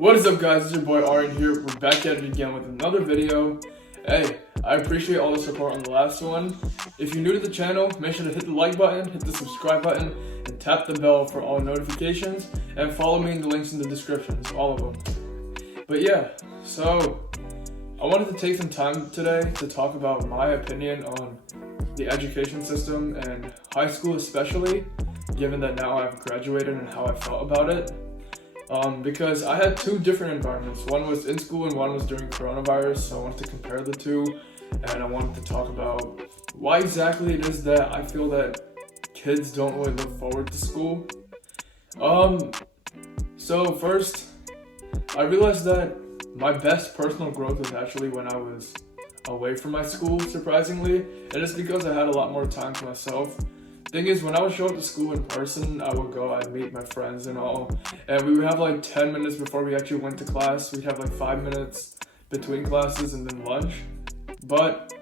What is up, guys? It's your boy Aryan here. We're back at it again with another video. Hey, I appreciate all the support on the last one. If you're new to the channel, make sure to hit the like button, hit the subscribe button, and tap the bell for all notifications, and follow me in the links in the descriptions, all of them. But yeah, so I wanted to take some time today to talk about my opinion on the education system and high school especially, given that now I've graduated and how I felt about it. Because I had two different environments. One was in school and one was during coronavirus, so I wanted to compare the two, and I wanted to talk about why exactly it is that I feel that kids don't really look forward to school. So first, I realized that my best personal growth was actually when I was away from my school, surprisingly, and it's because I had a lot more time to myself. Thing is, when I would show up to school in person, I'd meet my friends and all, and we would have like 10 minutes before we actually went to class. We'd have like 5 minutes between classes and then lunch. But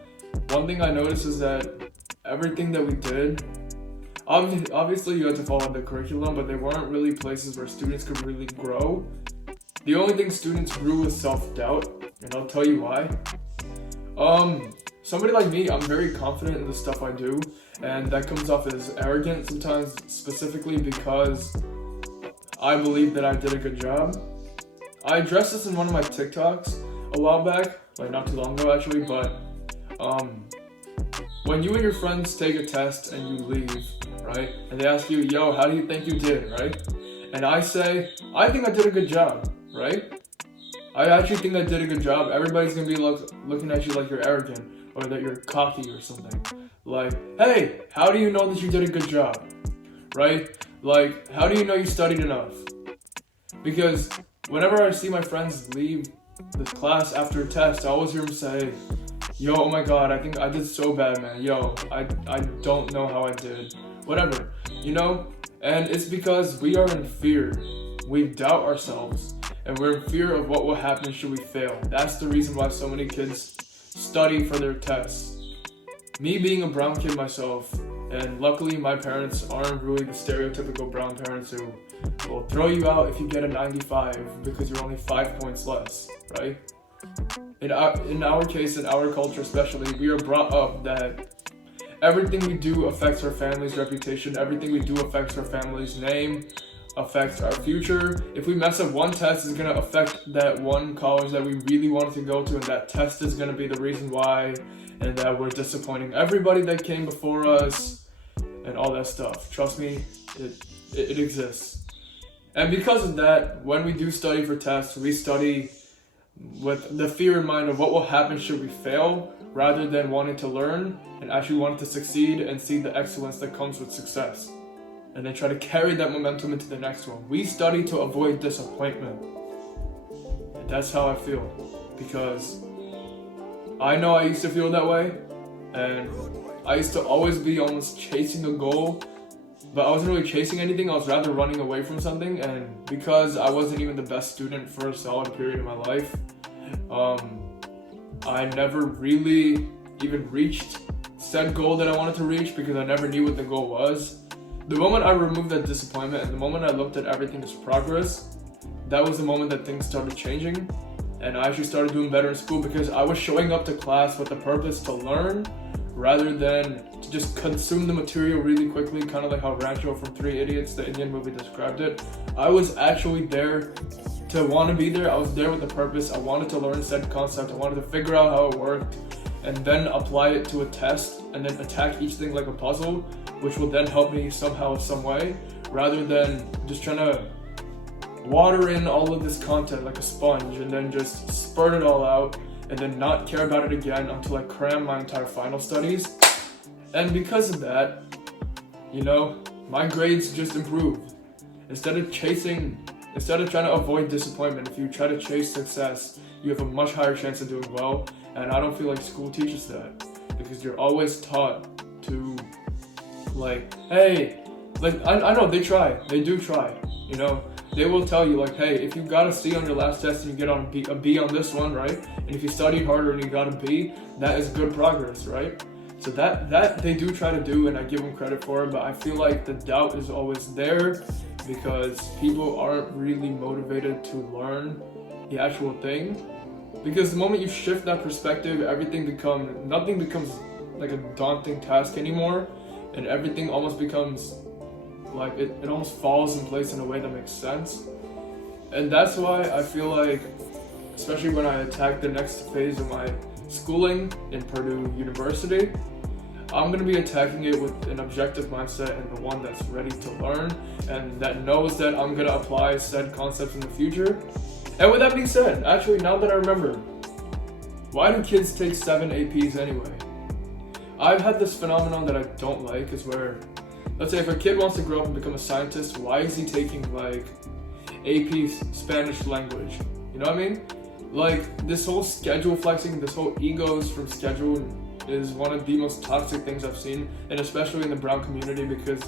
one thing I noticed is that everything that we did, obviously you had to follow the curriculum, but they weren't really places where students could really grow. The only thing students grew was self-doubt, and I'll tell you why. Somebody like me, I'm very confident in the stuff I do, and that comes off as arrogant sometimes, specifically because I believe that I did a good job. I addressed this in one of my TikToks a while back, like not too long ago actually, but when you and your friends take a test and you leave, right, and they ask you, yo, how do you think you did, right? And I say, I think I did a good job, right? I actually think I did a good job. Everybody's gonna be looking at you like you're arrogant or that you're cocky or something. Like, hey, how do you know that you did a good job, right? Like, how do you know you studied enough? Because whenever I see my friends leave the class after a test, I always hear them say, yo, oh my god, I think I did so bad, man. Yo, I don't know how I did. Whatever, you know? And it's because we are in fear. We doubt ourselves. And we're in fear of what will happen should we fail. That's the reason why so many kids study for their tests. Me being a brown kid myself, and luckily my parents aren't really the stereotypical brown parents who will throw you out if you get a 95 because you're only 5 points less, right? In our case, in our culture especially, we are brought up that everything we do affects our family's reputation, everything we do affects our family's name, affects our future. If we mess up one test, it's going to affect that one college that we really wanted to go to, and that test is going to be the reason why, and that we're disappointing everybody that came before us, and all that stuff. Trust me, it exists. And because of that, when we do study for tests, we study with the fear in mind of what will happen should we fail, rather than wanting to learn and actually wanting to succeed and see the excellence that comes with success. And then try to carry that momentum into the next one. We study to avoid disappointment. And that's how I feel. Because I know I used to feel that way. And I used to always be almost chasing a goal. But I wasn't really chasing anything. I was rather running away from something. And because I wasn't even the best student for a solid period of my life, I never really even reached said goal that I wanted to reach because I never knew what the goal was. The moment I removed that disappointment and the moment I looked at everything as progress, that was the moment that things started changing, and I actually started doing better in school because I was showing up to class with the purpose to learn rather than to just consume the material really quickly, kind of like how Rancho from Three Idiots, the Indian movie, described it. I was actually there to want to be there. I was there with a purpose. I wanted to learn said concept. I wanted to figure out how it worked and then apply it to a test and then attack each thing like a puzzle, which will then help me somehow, some way, rather than just trying to water in all of this content like a sponge and then just spurt it all out and then not care about it again until I cram my entire final studies. And because of that, you know, my grades just improved. Instead of trying to avoid disappointment, if you try to chase success, you have a much higher chance of doing well. And I don't feel like school teaches that, because you're always taught to, like, hey, like, I know they do try, you know, they will tell you, like, hey, if you got a C on your last test and you get on a B on this one, right, and if you studied harder and you got a B, that is good progress, right? So that they do try to do, and I give them credit for it, but I feel like the doubt is always there, because people aren't really motivated to learn the actual thing. Because the moment you shift that perspective, nothing becomes like a daunting task anymore, and everything almost becomes like it almost falls in place in a way that makes sense. And that's why I feel like, especially when I attack the next phase of my schooling in Purdue University, I'm going to be attacking it with an objective mindset and the one that's ready to learn and that knows that I'm going to apply said concepts in the future. And with that being said, actually, now that I remember, why do kids take 7 APs anyway? I've had this phenomenon that I don't like, is where, let's say if a kid wants to grow up and become a scientist, why is he taking like AP Spanish language? You know what I mean? Like, this whole schedule flexing, this whole egos from schedule is one of the most toxic things I've seen, and especially in the brown community, because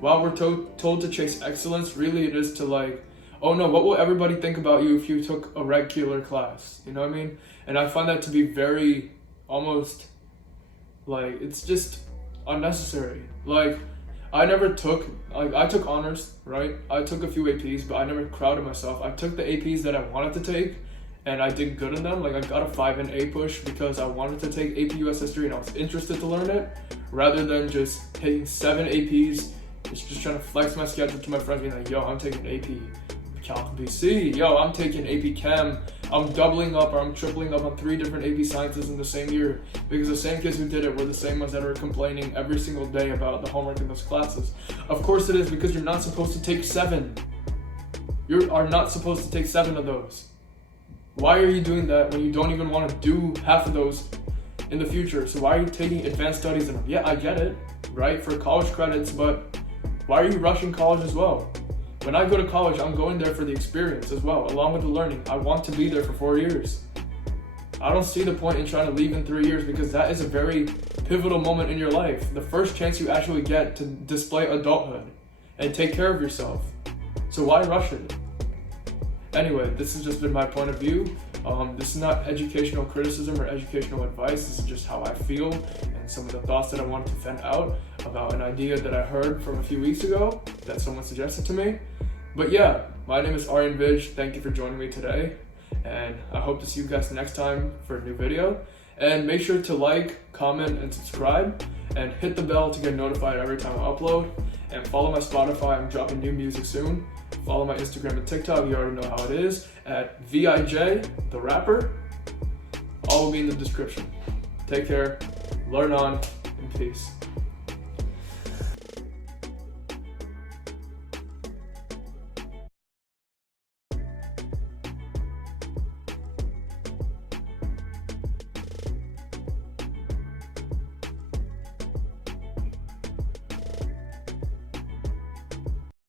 while we're told to chase excellence, really it is to like, oh no, what will everybody think about you if you took a regular class? You know what I mean? And I find that to be very, almost, like, it's just unnecessary. Like, I took honors, right? I took a few APs, but I never crowded myself. I took the APs that I wanted to take, and I did good in them. Like, I got a 5 in A push because I wanted to take AP US History and I was interested to learn it, rather than just taking 7 APs, just trying to flex my schedule to my friends, being like, yo, I'm taking AP Calc BC, yo, I'm taking AP Chem, I'm doubling up or I'm tripling up on 3 different AP Sciences in the same year, because the same kids who did it were the same ones that are complaining every single day about the homework in those classes. Of course it is, because you're not supposed to take 7. You are not supposed to take 7 of those. Why are you doing that when you don't even want to do half of those in the future? So why are you taking advanced studies in them? Yeah, I get it, right, for college credits, but why are you rushing college as well? When I go to college, I'm going there for the experience as well, along with the learning. I want to be there for 4 years. I don't see the point in trying to leave in 3 years, because that is a very pivotal moment in your life. The first chance you actually get to display adulthood and take care of yourself. So why rush it? Anyway, this has just been my point of view. This is not educational criticism or educational advice. This is just how I feel and some of the thoughts that I wanted to vent out about an idea that I heard from a few weeks ago that someone suggested to me. But yeah, my name is Aryan Vij. Thank you for joining me today, and I hope to see you guys next time for a new video. And make sure to like, comment, and subscribe, and hit the bell to get notified every time I upload. And follow my Spotify. I'm dropping new music soon. Follow my Instagram and TikTok. You already know how it is, at VIJ, the rapper. All will be in the description. Take care, learn on, and peace.